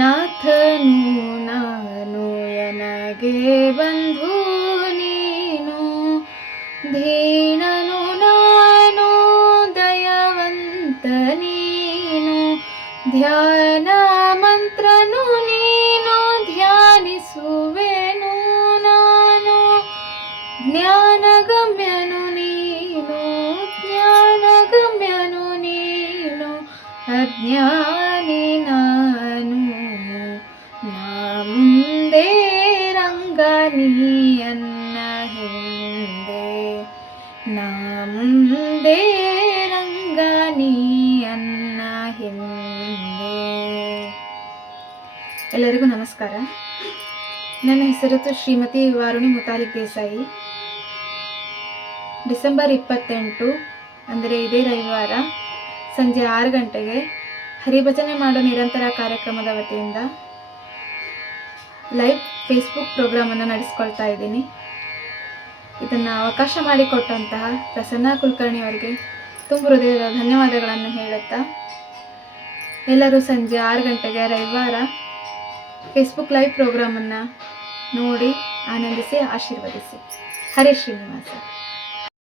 ನಾಥನು ನಾನು ಎನಗೆ ಬಂಧು ನೀನು, ಧೀನನು ನಾನು ದಯವಂತ ನೀನು, ಧ್ಯಾನ ಮಂತ್ರನು ನೀನು ಧ್ಯಾನಿಸುವೆನು ನಾನು, ಜ್ಞಾನಗಮ್ಯನು ನೀನು ಜ್ಞಾನಗಮ್ಯನು ನೀನು, ಅಜ್ಞಾನಿ ನಾನು ನಾ ಮುಂದೆ ರಂಗ ನೀಯನ್ನ ಹಿಂದೆ, ನಾ ಮುಂದೆ ರಂಗ ನೀಯನ್ನ ಹಿಂದೆ. ಎಲ್ಲರಿಗೂ ನಮಸ್ಕಾರ. ನನ್ನ ಹೆಸರು ಶ್ರೀಮತಿ ವಾರುಣಿ ಮುತಾಲಿಕ್ ದೇಸಾಯಿ. ಡಿಸೆಂಬರ್ 28 ಅಂದರೆ ಇದೇ ರವಿವಾರ ಸಂಜೆ 6 ಗಂಟೆಗೆ ಹರಿಭಜನೆ ಮಾಡೋ ನಿರಂತರ ಕಾರ್ಯಕ್ರಮದ ವತಿಯಿಂದ ಲೈವ್ ಫೇಸ್ಬುಕ್ ಪ್ರೋಗ್ರಾಮನ್ನು ನಡೆಸ್ಕೊಳ್ತಾ ಇದ್ದೀನಿ. ಇದನ್ನು ಅವಕಾಶ ಮಾಡಿಕೊಟ್ಟಂತಹ ಪ್ರಸನ್ನ ಕುಲಕರ್ಣಿ ಅವರಿಗೆ ತುಂಬ ಹೃದಯದ ಧನ್ಯವಾದಗಳನ್ನು ಹೇಳುತ್ತಾ, ಎಲ್ಲರೂ ಸಂಜೆ 6 ಗಂಟೆಗೆ ರವಿವಾರ ಫೇಸ್ಬುಕ್ ಲೈವ್ ಪ್ರೋಗ್ರಾಮನ್ನು ನೋಡಿ ಆನಂದಿಸಿ ಆಶೀರ್ವದಿಸಿ. ಹರೇ ಶ್ರೀನಿವಾಸ.